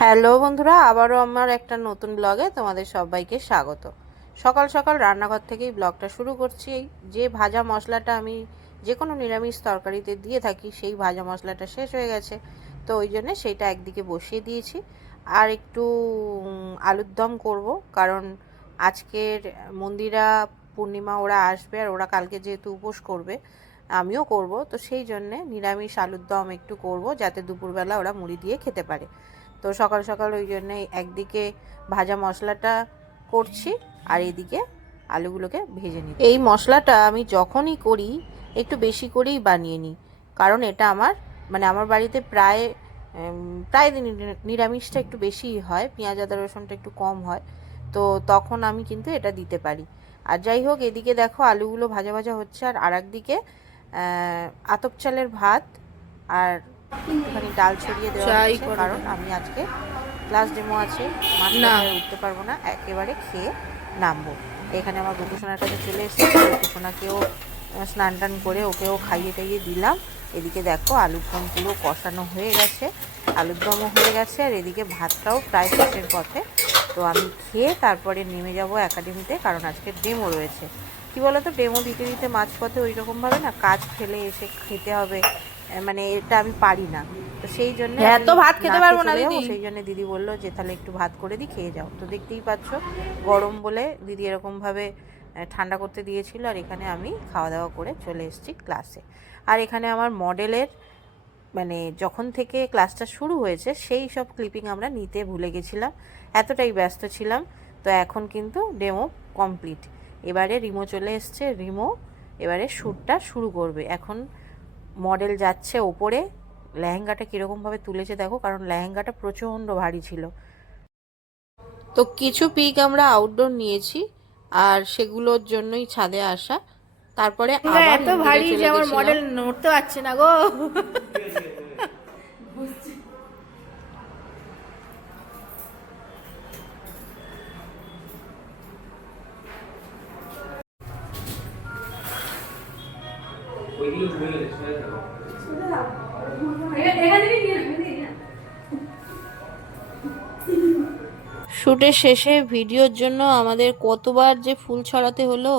Hello বন্ধুরা, আবারও আমার একটা নতুন ব্লগে তোমাদের সবাইকে স্বাগত। সকাল সকাল রান্নাঘর থেকেই ব্লগটা শুরু করছি। যে ভাজা মশলাটা আমি যে কোনো নিরামিষ তরকারিতে দিয়ে থাকি, সেই ভাজা মশলাটা শেষ হয়ে গেছে, তো ওই জন্যে সেইটা একদিকে বসিয়ে দিয়েছি। আর একটু আলুর দম করবো, কারণ আজকের মন্দিরা পূর্ণিমা, ওরা আসবে, আর ওরা কালকে যেহেতু উপোস করবে, আমিও করব, তো সেই জন্যে নিরামিষ আলুর দম একটু করব, যাতে দুপুরবেলা ওরা মুড়ি দিয়ে খেতে পারে। তো সকাল সকাল ওই জন্যে একদিকে ভাজা মশলাটা করছি, আর এদিকে আলুগুলোকে ভেজে নিই। এই মশলাটা আমি যখনই করি একটু বেশি করেই বানিয়ে নিই, কারণ এটা আমার বাড়িতে প্রায় প্রায় দিন নিরামিষটা একটু বেশিই হয়, পেঁয়াজ আদা রসুনটা একটু কম হয়, তো তখন আমি কিন্তু এটা দিতে পারি। আর যাই হোক, এদিকে দেখো আলুগুলো ভাজা ভাজা হচ্ছে, আর আরেকদিকে আতপ চালের ভাত আর একটুখানি ডাল ছড়িয়ে দেওয়া হচ্ছে, কারণ আমি আজকে ক্লাস ডেমো আছে, মাঠে উঠতে পারবো না, একেবারে খেয়ে নামবো। এখানে আমার গোপুসোনার কাছে চলে এসেছি, গোপুসোনাকেও স্নান টান করে ওকেও খাইয়ে টাইয়ে দিলাম। এদিকে দেখো আলুর দম পুরো কষানো হয়ে গেছে, আলুর দমও হয়ে গেছে, আর এদিকে ভাতটাও প্রায় শেষের পথে। তো আমি খেয়ে তারপরে নেমে যাব একাডেমিতে, কারণ আজকে ডেমো রয়েছে। কি বলতো, ডেমো দিতে দিতে মাঝপথে ওই রকমভাবে না কাজ ফেলে এসে খেতে হবে, মানে এটা আমি পারি না। তো সেই জন্য এত ভাত খেতে পারবো না দিদি। সেই জন্য দিদি বললো যে তাহলে একটু ভাত করে দিই, খেয়ে যাও। তো দেখতেই পাচ্ছ গরম বলে দিদি এরকমভাবে ঠান্ডা করতে দিয়েছিল, আর এখানে আমি খাওয়া দাওয়া করে চলে এসেছি ক্লাসে। আর এখানে আমার মডেলের যখন থেকে ক্লাসটা শুরু হয়েছে সেই সব ক্লিপিং আমরা নিতে ভুলে গেছিলাম, এতটাই ব্যস্ত ছিলাম। তো এখন কিন্তু ডেমো কমপ্লিট, এবারে রিমো চলে এসছে, রিমো এবারে শ্যুটটা শুরু করবে। এখন মডেল যাচ্ছে ওপরে, লেহেঙ্গাটা কীরকমভাবে তুলেছে দেখো, কারণ লেহেঙ্গাটা প্রচণ্ড ভারী ছিল। তো কিছু পিক আমরা আউটডোর নিয়েছি, আর সেগুলোর জন্যই ছাদে আসা। তারপরে আবার এত ভারী যে আমার মডেল নড়তে পারছে না গো। শ্যুটের শেষে ভিডিওর জন্য আমাদের কতবার যে ফুল ছড়াতে হলো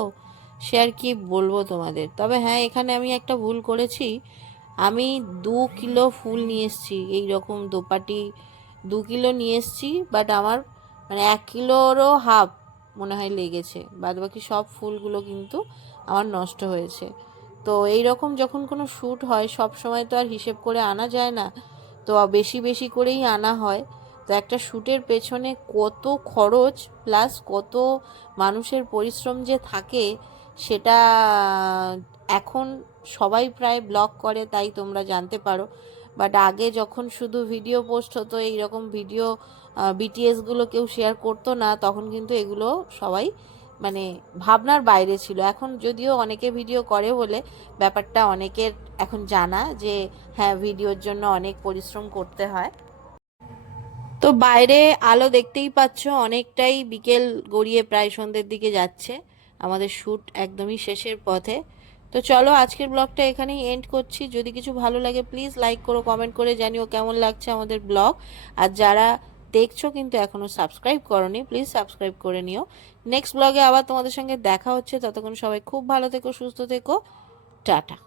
সে আর কি বলবো তোমাদের। তবে হ্যাঁ, এখানে আমি একটা ভুল করেছি, আমি 2 কিলো ফুল নিয়ে এসেছি, এইরকম দোপাটি 2 কিলো নিয়ে এসেছি, বাট আমার 1 কিলোরও হাফ মনে হয় লেগেছে, বাদ বাকি সব ফুলগুলো কিন্তু আমার নষ্ট হয়েছে। তো এই রকম যখন কোনো শ্যুট হয় সব সময় তো আর হিসেব করে আনা যায় না, তো বেশি বেশি করেই আনা হয়। তো একটা শ্যুটের পেছনে কত খরচ প্লাস কত মানুষের পরিশ্রম যে থাকে, সেটা এখন সবাই প্রায় ব্লগ করে, তাই তোমরা জানতে পারো। বাট আগে যখন শুধু ভিডিও পোস্ট হতো, এইরকম ভিডিও বিটিএসগুলো কেউ শেয়ার করতো না, তখন কিন্তু এগুলো সবাই ভাবনার বাইরে ছিল। এখন যদিও অনেকে ভিডিও করে বলে ব্যাপারটা অনেকের এখন জানা, যে হ্যাঁ ভিডিওর জন্য অনেক পরিশ্রম করতে হয়। তো বাইরে আলো দেখতেই পাচ্ছ, অনেকটাই বিকেল গড়িয়ে প্রায় সন্ধ্যের দিকে যাচ্ছে, আমাদের শ্যুট একদমই শেষের পথে। তো চলো আজকের ব্লগটা এখানেই এন্ড করছি। যদি কিছু ভালো লাগে প্লিজ লাইক করো, কমেন্ট করে জানিও কেমন লাগছে আমাদের ব্লগ। আর যারা দেখছো কিন্তু এখনও সাবস্ক্রাইব করোনি, প্লিজ সাবস্ক্রাইব করে নিও। নেক্সট ব্লগে আবার তোমাদের সঙ্গে দেখা হচ্ছে, ততক্ষণ সবাই খুব ভালো থেকো, সুস্থ থেকো, টাটা।